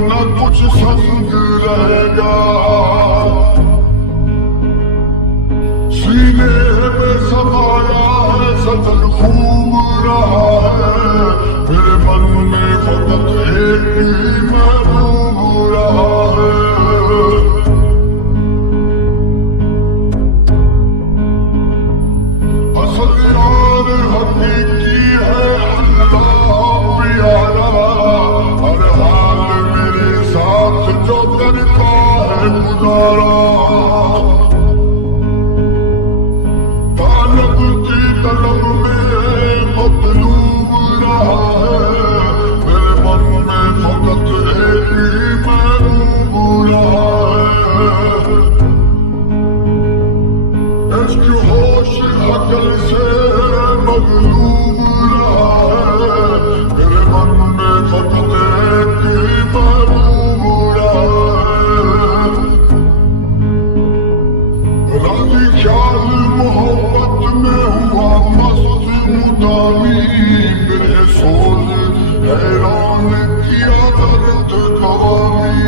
न कुछ संग रहेगा, सीने में समाया है सजल खूब रहा है, मेरे मन में फकत एक ही महबूब रहा है। असल यार हकीकी है अल्लाह प्यारा, हर हाल मेरे साथ जो करता है गुजारा। तलब में मतलूब रहा है, मेरे मन में फकत एक ही महबूब रहा है। इश्क होश अकल से मगलूब रहा है, मेरे मन में फकत एक ही महबूब रहा है। राजी ख्याल मोहब्बत में हुआ मस्त मुदामी, मेरे सोच हैरान किया दर्द कवामी।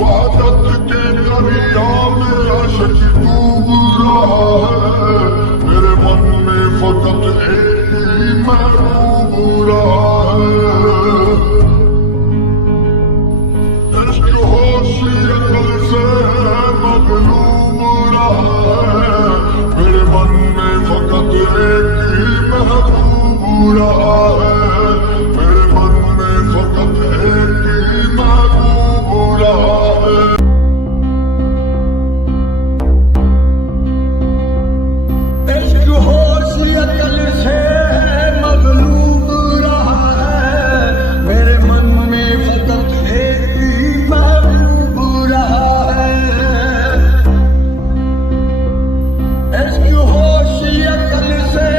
वादत के दरिया में अशक डूब रहा है, मेरे मन में फकत एक ही महबूब रहा है। इश्क होश अकल से मगलूब रहा है, मेरे मन में फकत एक ही महबूब रहा है, मेरे मन में फकत एक ही महबूब रहा है। इश्क होश अकल से मगलूब रहा है, मेरे मन में फकत एक ही महबूब रहा है। इश्क होश अकल से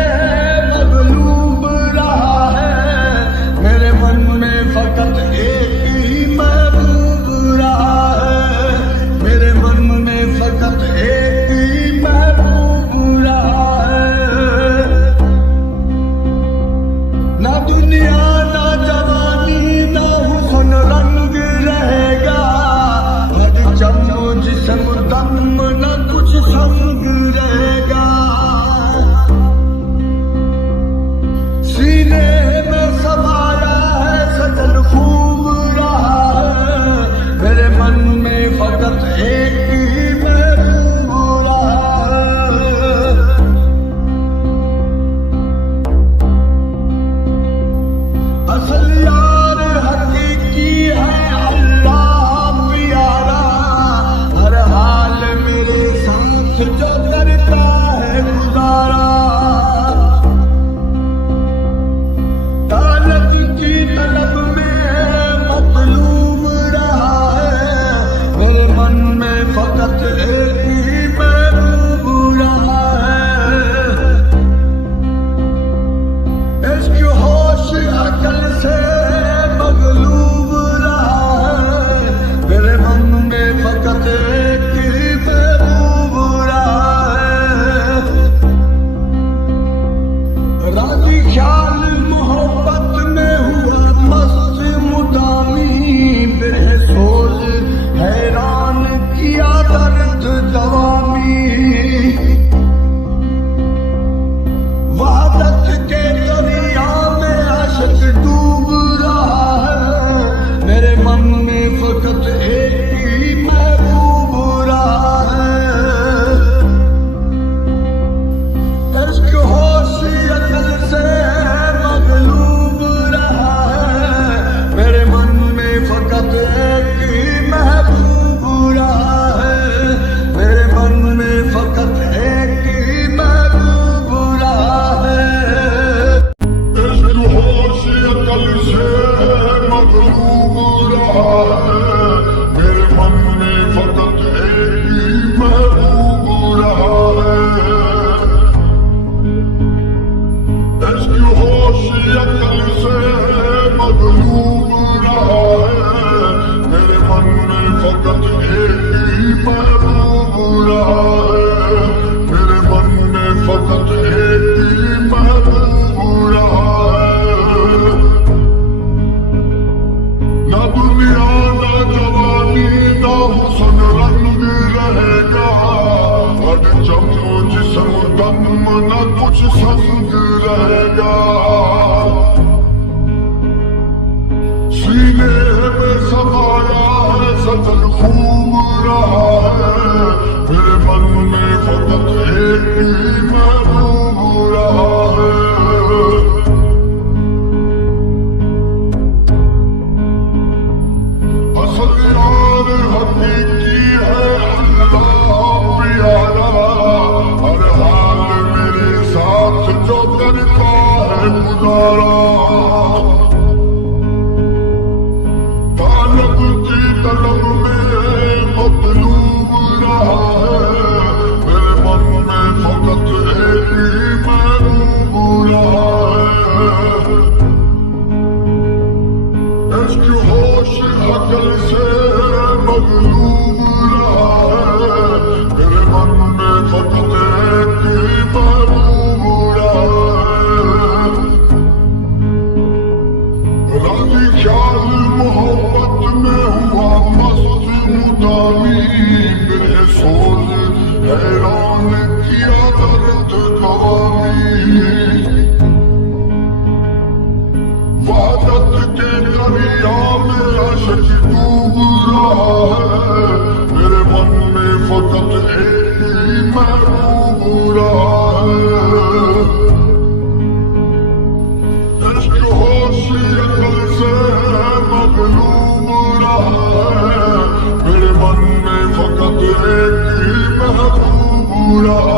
मगलूब रहा है, गम न कुछ संग रहेगा, सीने में समाया है सजन खूब रहा है, मेरे मन में फकत एक ही महबूब रहा है। असल यार हकीकी है अल्लाह प्यारा, हर हाल मेरे साथ जो करता है गुजारा, तालब की तलब में मतलूब रहा है, मेरे मन में फकत एक ही महबूब रहा है। इश्क होश अकल से मगलूब रहा है, मेरे मन में फकत एक ही महबूब रहा है। राजी ख्याल मोहब्बत में हुआ मस्त मुदामी, मेरे सोच हैरान किया दर्द कवामी, वादत के दरिया में अशक डूब रहा है, मेरे मन में फकत एक ही महबूब रहा है। इश्क होश अकल से मगलूब रहा है, मेरे मन में फकत एक ही महबूब रहा